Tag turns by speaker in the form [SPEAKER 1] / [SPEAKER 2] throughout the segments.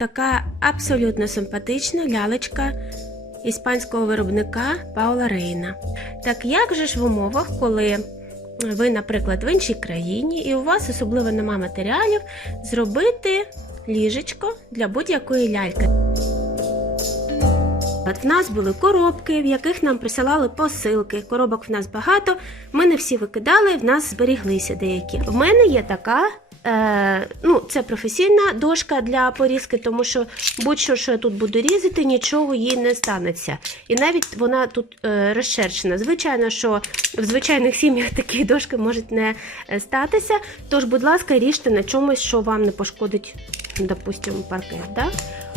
[SPEAKER 1] Така абсолютно симпатична лялечка іспанського виробника Паула Рейна. Так як же ж в умовах, коли ви, наприклад, в іншій країні і у вас особливо нема матеріалів, зробити ліжечко для будь-якої ляльки? В нас були коробки, в яких нам присилали посилки. Коробок в нас багато. Ми не всі викидали, в нас зберіглися деякі. В мене є така. Е, ну, це професійна дошка для порізки, тому що будь-що, що я тут буду різати, нічого їй не станеться. І навіть вона тут е, розшершена. Звичайно, що в звичайних сім'ях такі дошки можуть не е, статися. Тож, будь ласка, ріжте на чомусь, що вам не пошкодить, допустимо, паркет. Да?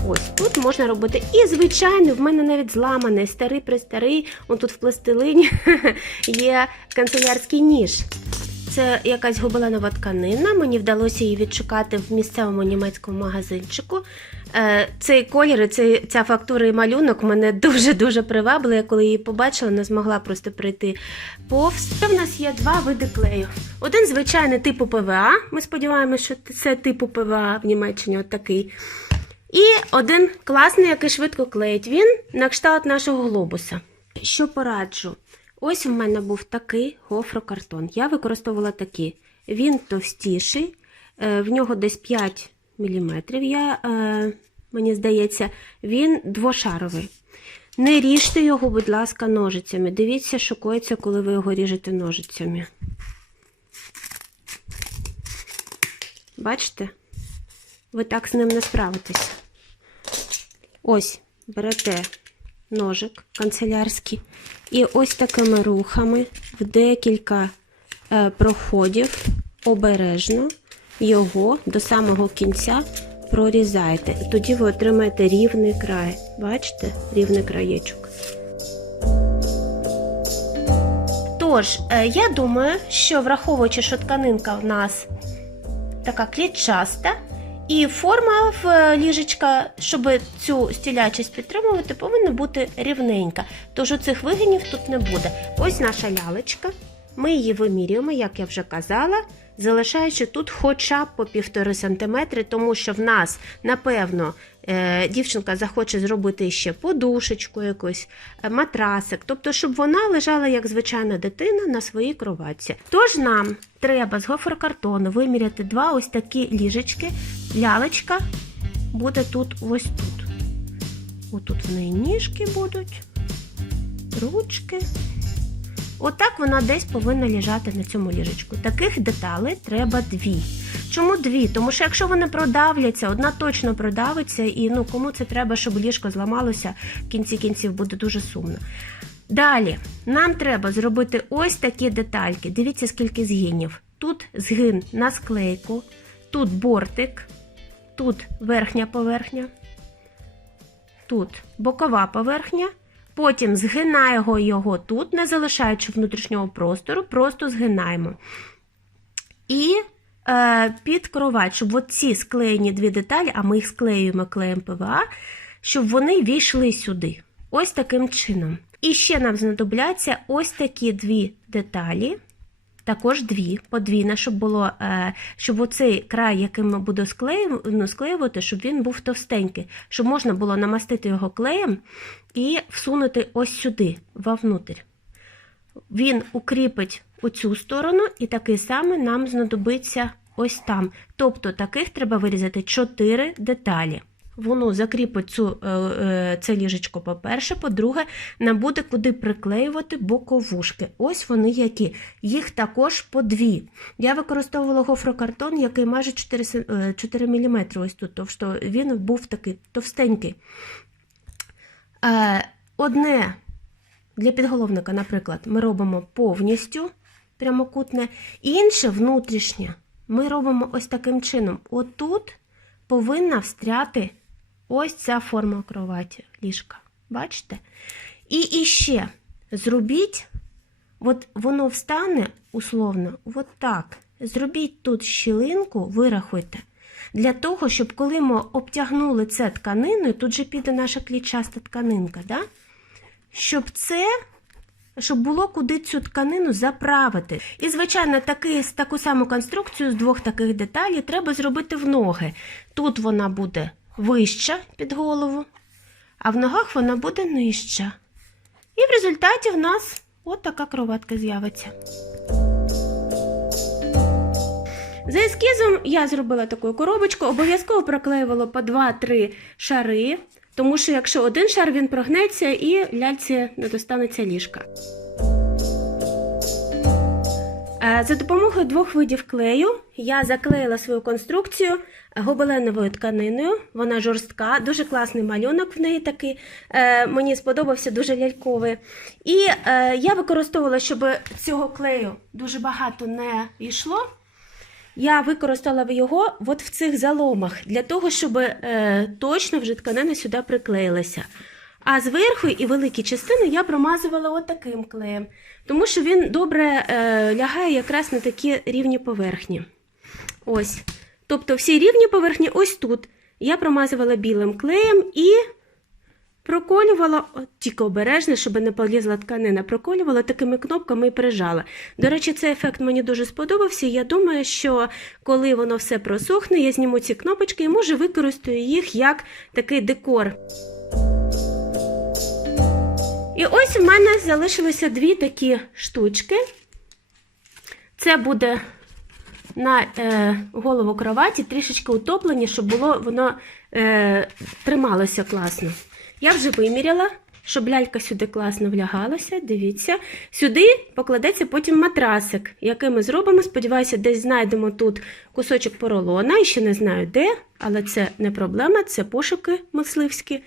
[SPEAKER 1] Ось тут можна робити. І, звичайно, в мене навіть зламаний старий престарий, он тут в пластилині є канцелярський ніж. Це якась гобеленова тканина. Мені вдалося її відшукати в місцевому німецькому магазинчику. Е, Цей колір, цей, ця фактура і малюнок мене дуже-дуже привабили. Я коли її побачила, не змогла просто прийти повз. В нас є два види клею. Один звичайний типу ПВА. Ми сподіваємося, що це типу ПВА в Німеччині от такий. І один класний, який швидко клеїть. Він на кшталт нашого глобуса. Що пораджу? Ось в мене був такий гофрокартон. Я використовувала такий. Він товстіший, е, в нього десь 5 мм. Я, е, мені здається, він двошаровий. Не ріжте його, будь ласка, ножицями. Дивіться, що коїться, коли ви його ріжете ножицями. Бачите? Ви так з ним не справитесь. Ось, берете ножик канцелярський. І ось такими рухами в декілька е, проходів обережно його до самого кінця прорізаєте. І тоді ви отримаєте рівний край. Бачите? Рівний краєчок. Тож, е, я думаю, що враховуючи, що тканинка в нас така клітчаста, і форма в е, ліжечка, щоб цю стілячість підтримувати, повинна бути рівненька. Тож оцих вигинів тут не буде. Ось наша лялечка. Ми її вимірюємо, як я вже казала, залишаючи тут хоча б по півтори сантиметри, тому що в нас, напевно, е, дівчинка захоче зробити ще подушечку, якусь е, матрасик, тобто, щоб вона лежала як звичайна дитина на своїй кроватці. Тож нам треба з гофрокартону виміряти два ось такі ліжечки. Лялечка буде тут ось тут. Отут в неї ніжки будуть, ручки. Отак вона десь повинна лежати на цьому ліжечку. Таких деталей треба дві. Чому дві? Тому що якщо вони продавляться, одна точно продавиться, і ну кому це треба, щоб ліжко зламалося, в кінці кінців буде дуже сумно. Далі, нам треба зробити ось такі детальки. Дивіться, скільки згинів. Тут згин на склейку, тут бортик, тут верхня поверхня, тут бокова поверхня. Потім згинаємо його тут, не залишаючи внутрішнього простору, просто згинаємо. І е, під кровать, щоб оці склеєні дві деталі, а ми їх склеюємо клеєм ПВА, щоб вони війшли сюди. Ось таким чином. І ще нам знадобляться ось такі дві деталі. Також дві, подвійна, щоб було, е, щоб оцей край, яким будемо ну, склеювати, щоб він був товстенький, щоб можна було намастити його клеєм і всунути ось сюди, вовнутрь. Він укріпить оцю сторону, і такий самий нам знадобиться ось там. Тобто таких треба вирізати 4 деталі. Воно закріпить цю, е, е, це ліжечко, по-перше, по-друге, нам буде куди приклеювати боковушки. Ось вони які. Їх також по дві. Я використовувала гофрокартон, який майже 4, е, 4 мм ось тут, тобто він був такий товстенький. Е, Одне для підголовника, наприклад, ми робимо повністю прямокутне, інше внутрішнє. Ми робимо ось таким чином. Отут повинна встряти ось ця форма кроваті, ліжка. Бачите? І іще зробіть, от воно встане условно, от так. Зробіть тут щілинку, вирахуйте. Для того, щоб коли ми обтягнули це тканиною, тут же піде наша клітчаста тканинка, да? щоб це щоб було куди цю тканину заправити. І, звичайно, таки, таку саму конструкцію з двох таких деталей треба зробити в ноги. Тут вона буде вища під голову, а в ногах вона буде нижча. І в результаті в нас от така кроватка з'явиться. За ескізом я зробила таку коробочку, обов'язково проклеювала по 2-3 шари, тому що якщо один шар він прогнеться і ляльці не достанеться ліжка. Е, За допомогою двох видів клею я заклеїла свою конструкцію гобеленовою тканиною. Вона жорстка, дуже класний малюнок в неї такий. Е, мені сподобався дуже ляльковий. І е, я використовувала, щоб цього клею дуже багато не йшло. Я використала його от в цих заломах для того, щоб точно вже тканина сюди приклеїлася. А зверху і великі частини я промазувала отаким клеєм, тому що він добре е, лягає якраз на такі рівні поверхні. Ось. Тобто всі рівні поверхні ось тут. Я промазувала білим клеєм і проколювала, тільки обережно, щоб не полізла тканина, проколювала такими кнопками і прижала. До речі, цей ефект мені дуже сподобався. Я думаю, що коли воно все просохне, я зніму ці кнопочки і може використаю їх як такий декор. І ось у мене залишилося дві такі штучки. Це буде на е, голову кроваті трішечки утоплені, щоб було воно е, трималося класно. Я вже виміряла, щоб лялька сюди класно влягалася. Дивіться. Сюди покладеться потім матрасик, який ми зробимо. Сподіваюся, десь знайдемо тут кусочок поролона. І ще не знаю де, але це не проблема, це пошуки мисливські.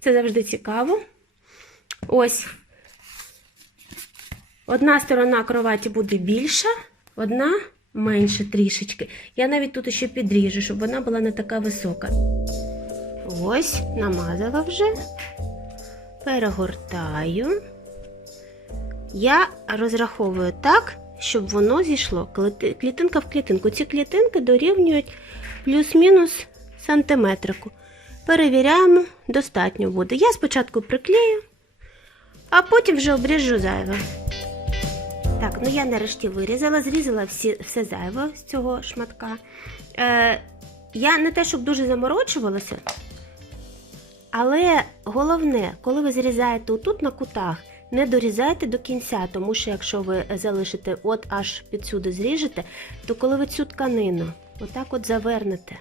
[SPEAKER 1] Це завжди цікаво. Ось. Одна сторона кроваті буде більша, одна менше трішечки. Я навіть тут ще підріжу, щоб вона була не така висока. Ось, намазала вже. Перегортаю. Я розраховую так, щоб воно зійшло клітинка в клітинку. Ці клітинки дорівнюють плюс-мінус сантиметрику. Перевіряємо, достатньо буде. Я спочатку приклею, а потім вже обріжу зайве. Так, ну я нарешті вирізала, зрізала всі, все зайве з цього шматка. Е, я не те, щоб дуже заморочувалася, але головне, коли ви зрізаєте отут на кутах, не дорізайте до кінця, тому що якщо ви залишите от аж під сюди зріжете, то коли ви цю тканину отак от завернете,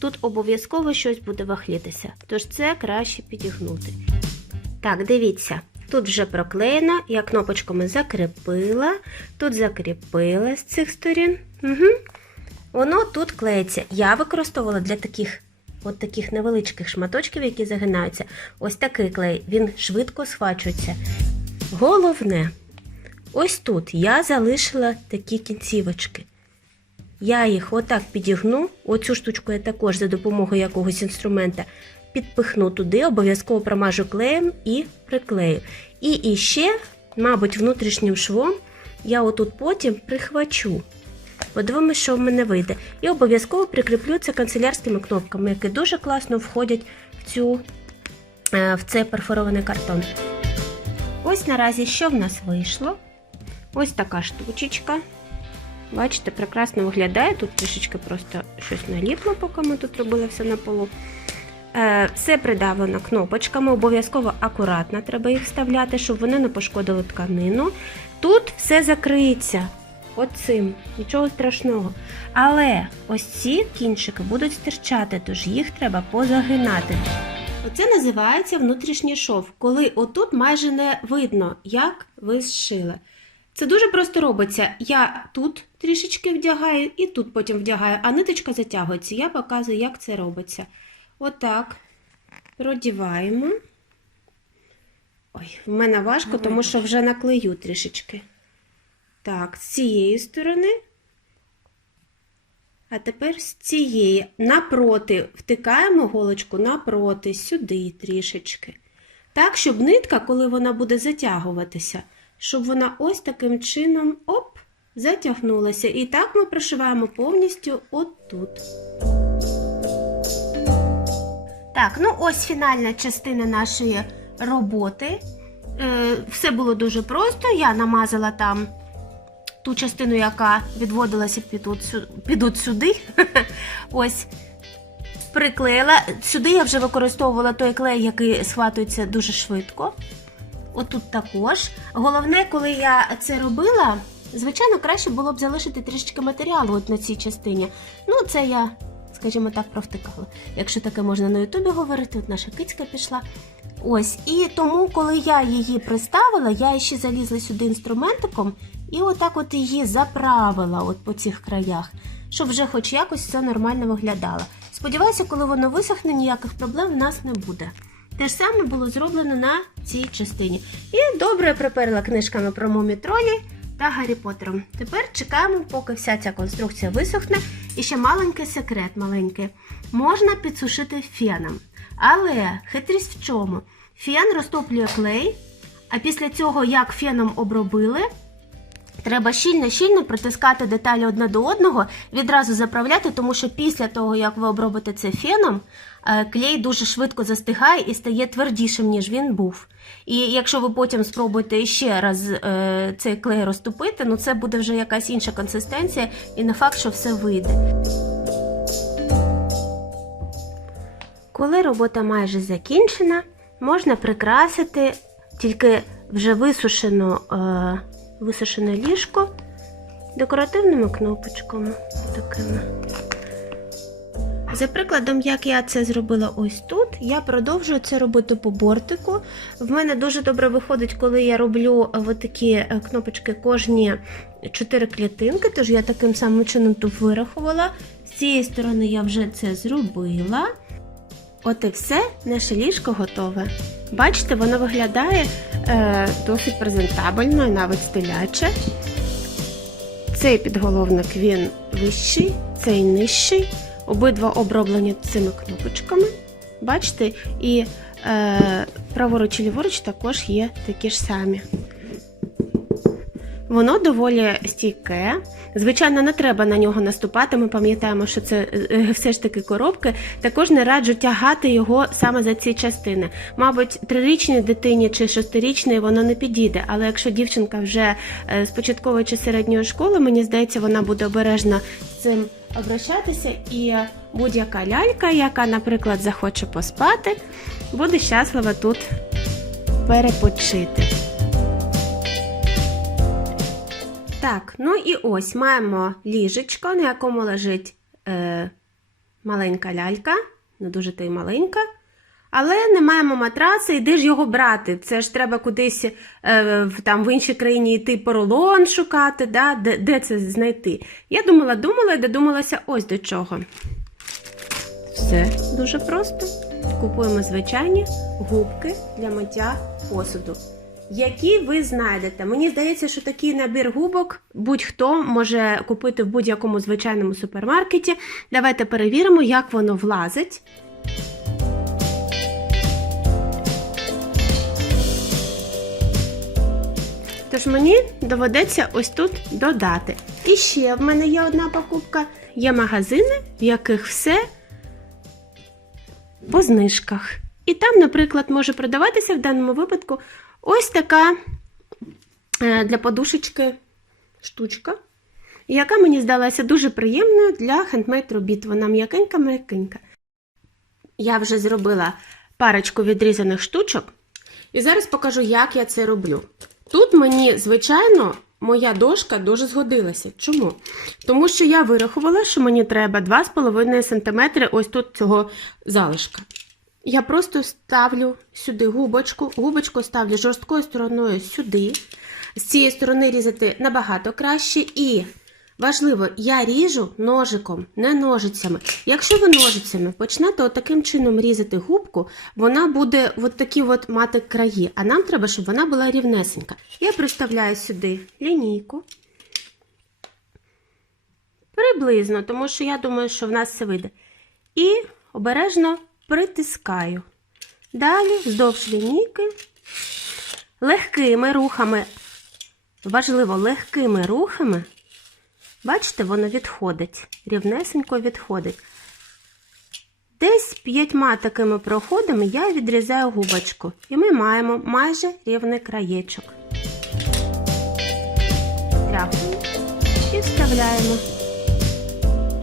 [SPEAKER 1] тут обов'язково щось буде вахлітися. Тож це краще підігнути. Так, дивіться, тут вже проклеєно, я кнопочками закріпила, тут закріпила з цих сторін. Угу. Воно тут клеїться. Я використовувала для таких от таких невеличких шматочків, які загинаються. Ось такий клей, він швидко схвачується. Головне, ось тут я залишила такі кінцівочки. Я їх отак підігну. Оцю штучку я також за допомогою якогось інструмента підпихну туди, обов'язково промажу клеєм і приклею. І іще, мабуть, внутрішнім швом я отут потім прихвачу. Подивимось, що в мене вийде. І обов'язково прикріплю це канцелярськими кнопками, які дуже класно входять в, цю, е, в цей перфорований картон. Ось наразі що в нас вийшло. Ось така штучечка. Бачите, прекрасно виглядає. Тут трішечки просто щось наліпло, поки ми тут робили все на полу. Е, Все придавлено кнопочками, обов'язково акуратно треба їх вставляти, щоб вони не пошкодили тканину. Тут все закриється оцим, нічого страшного. Але ось ці кінчики будуть стирчати, тож їх треба позагинати. Оце називається внутрішній шов, коли отут майже не видно, як ви зшили. Це дуже просто робиться. Я тут трішечки вдягаю і тут потім вдягаю, а ниточка затягується. Я показую, як це робиться. Отак. Продіваємо. Ой, в мене важко, тому що вже наклею трішечки. Так, з цієї сторони. А тепер з цієї. Напроти втикаємо голочку напроти, сюди трішечки. Так, щоб нитка, коли вона буде затягуватися, щоб вона ось таким чином оп, затягнулася. І так ми прошиваємо повністю отут. Так, ну ось фінальна частина нашої роботи. Е, все було дуже просто. Я намазала там ту частину, яка відводилася під от, сюди. ось. приклеїла. Сюди я вже використовувала той клей, який схватується дуже швидко. Отут також. Головне, коли я це робила, звичайно, краще було б залишити трішечки матеріалу от на цій частині. Ну, це я, скажімо так, провтикала. Якщо таке можна на Ютубі говорити, от наша кицька пішла. Ось, і тому, коли я її приставила, я ще залізла сюди інструментиком і отак от її заправила от по цих краях, щоб вже хоч якось все нормально виглядало. Сподіваюся, коли воно висохне, ніяких проблем в нас не буде. Те ж саме було зроблено на цій частині. І добре приперла книжками про мумітролі та Гаррі Поттером. Тепер чекаємо, поки вся ця конструкція висохне. І ще маленький секрет маленький. Можна підсушити феном. Але хитрість в чому? Фен розтоплює клей, а після цього, як феном обробили, Треба щільно-щільно притискати деталі одне до одного, відразу заправляти, тому що після того, як ви обробите це феном, е, клей дуже швидко застигає і стає твердішим, ніж він був. І якщо ви потім спробуєте ще раз е, цей клей розтопити, ну це буде вже якась інша консистенція, і не факт, що все вийде. Коли робота майже закінчена, можна прикрасити тільки вже висушено, е, висушене ліжко декоративними кнопочками. Такими. За прикладом, як я це зробила ось тут, я продовжую це робити по бортику. В мене дуже добре виходить, коли я роблю такі е, кнопочки кожні 4 клітинки, тож я таким самим чином тут вирахувала. З цієї сторони я вже це зробила. От і все, наше ліжко готове. Бачите, воно виглядає е, досить презентабельно і навіть стиляче. Цей підголовник він вищий, цей нижчий. Обидва оброблені цими кнопочками. Бачите, і е, праворуч і ліворуч також є такі ж самі. Воно доволі стійке. Звичайно, не треба на нього наступати. Ми пам'ятаємо, що це е, все ж таки коробки. Також не раджу тягати його саме за ці частини. Мабуть, трирічній дитині чи шестирічній воно не підійде. Але якщо дівчинка вже е, з початкової чи середньої школи, мені здається, вона буде обережно цим обращатися, і будь-яка лялька, яка, наприклад, захоче поспати, буде щаслива тут перепочити. Так, ну і ось маємо ліжечко, на якому лежить е, маленька лялька, не дуже та й маленька. Але не маємо матраца, і де ж його брати? Це ж треба кудись е, там, в іншій країні йти поролон шукати, да? де, де це знайти. Я думала, думала і додумалася ось до чого. Все дуже просто. Купуємо звичайні губки для миття посуду які ви знайдете. Мені здається, що такий набір губок будь-хто може купити в будь-якому звичайному супермаркеті. Давайте перевіримо, як воно влазить. Тож мені доведеться ось тут додати. І ще в мене є одна покупка. Є магазини, в яких все по знижках. І там, наприклад, може продаватися в даному випадку Ось така е, для подушечки штучка, яка мені здалася дуже приємною для хендмейд робіт. Вона м'якенька-м'якенька. Я вже зробила парочку відрізаних штучок. І зараз покажу, як я це роблю. Тут мені, звичайно, моя дошка дуже згодилася. Чому? Тому що я вирахувала, що мені треба 2,5 см ось тут цього залишка. Я просто ставлю сюди губочку, губочку ставлю жорсткою стороною сюди. З цієї сторони різати набагато краще. І важливо, я ріжу ножиком, не ножицями. Якщо ви ножицями почнете таким чином різати губку, вона буде от такі от мати краї. А нам треба, щоб вона була рівнесенька. Я приставляю сюди лінійку. Приблизно, тому що я думаю, що в нас все вийде. І обережно притискаю. Далі вздовж лінійки, легкими рухами, важливо, легкими рухами, бачите, воно відходить, рівнесенько відходить. Десь п'ятьма такими проходами я відрізаю губочку, і ми маємо майже рівний краєчок. Тряпку і вставляємо.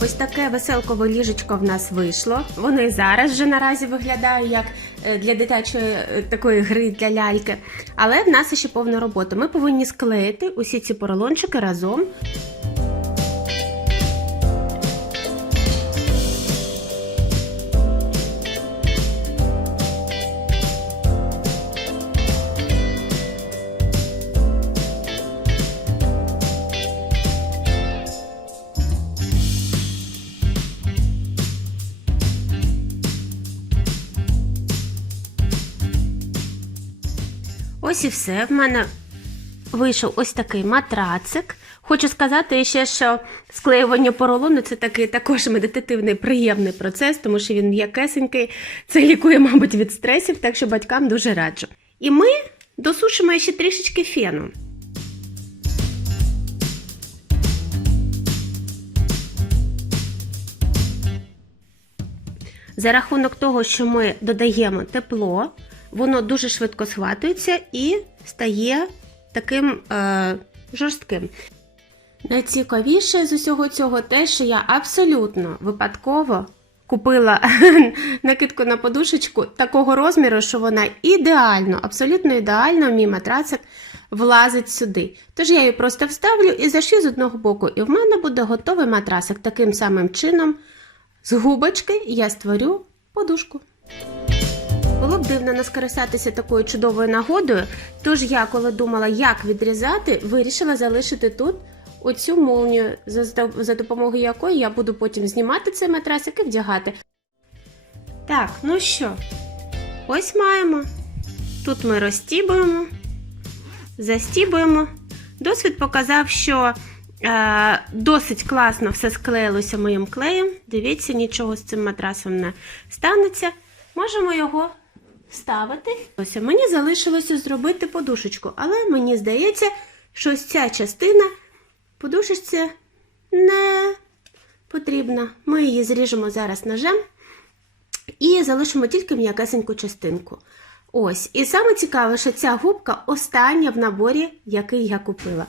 [SPEAKER 1] Ось таке веселкове ліжечко в нас вийшло. Воно і зараз вже наразі виглядає як е, для дитячої е, такої гри для ляльки. Але в нас ще повна робота. Ми повинні склеїти усі ці поролончики разом. Ось і все. В мене вийшов ось такий матрацик. Хочу сказати ще, що склеювання поролону це такий також медитативний приємний процес, тому що він м'якесенький. Це лікує, мабуть, від стресів, так що батькам дуже раджу. І ми досушимо ще трішечки фену. За рахунок того, що ми додаємо тепло, воно дуже швидко схватується і стає таким е, жорстким. Найцікавіше з усього цього те, що я абсолютно випадково купила накидку на подушечку такого розміру, що вона ідеально, абсолютно ідеально, мій матрацик влазить сюди. Тож я її просто вставлю і зашью з одного боку, і в мене буде готовий матрасик. Таким самим чином, з губочки я створю подушку. Було б дивно не скористатися такою чудовою нагодою, тож я, коли думала, як відрізати, вирішила залишити тут оцю молнію, за, допомогою якої я буду потім знімати цей матрасик і вдягати. Так, ну що, ось маємо. Тут ми розтібуємо, застібуємо. Досвід показав, що е, досить класно все склеїлося моїм клеєм. Дивіться, нічого з цим матрасом не станеться. Можемо його ставити. Ось мені залишилося зробити подушечку, але мені здається, що ось ця частина подушечці не потрібна. Ми її зріжемо зараз ножем і залишимо тільки м'якесеньку частинку. Ось, і саме цікаве, що ця губка остання в наборі, який я купила.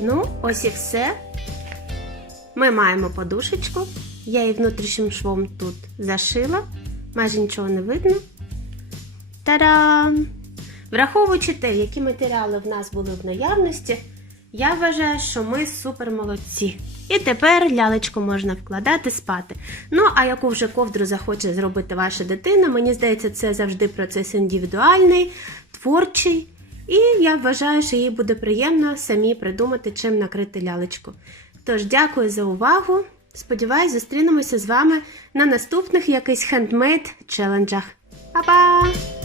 [SPEAKER 1] Ну, ось і все. Ми маємо подушечку. Я її внутрішнім швом тут зашила. Майже нічого не видно. Та-дам! Враховуючи те, які матеріали в нас були в наявності, я вважаю, що ми супер молодці. І тепер лялечку можна вкладати спати. Ну, а яку вже ковдру захоче зробити ваша дитина, мені здається, це завжди процес індивідуальний, творчий. І я вважаю, що їй буде приємно самі придумати, чим накрити лялечку. Тож, дякую за увагу. Сподіваюсь, зустрінемося з вами на наступних якихось хендмейд челенджах. Па-па!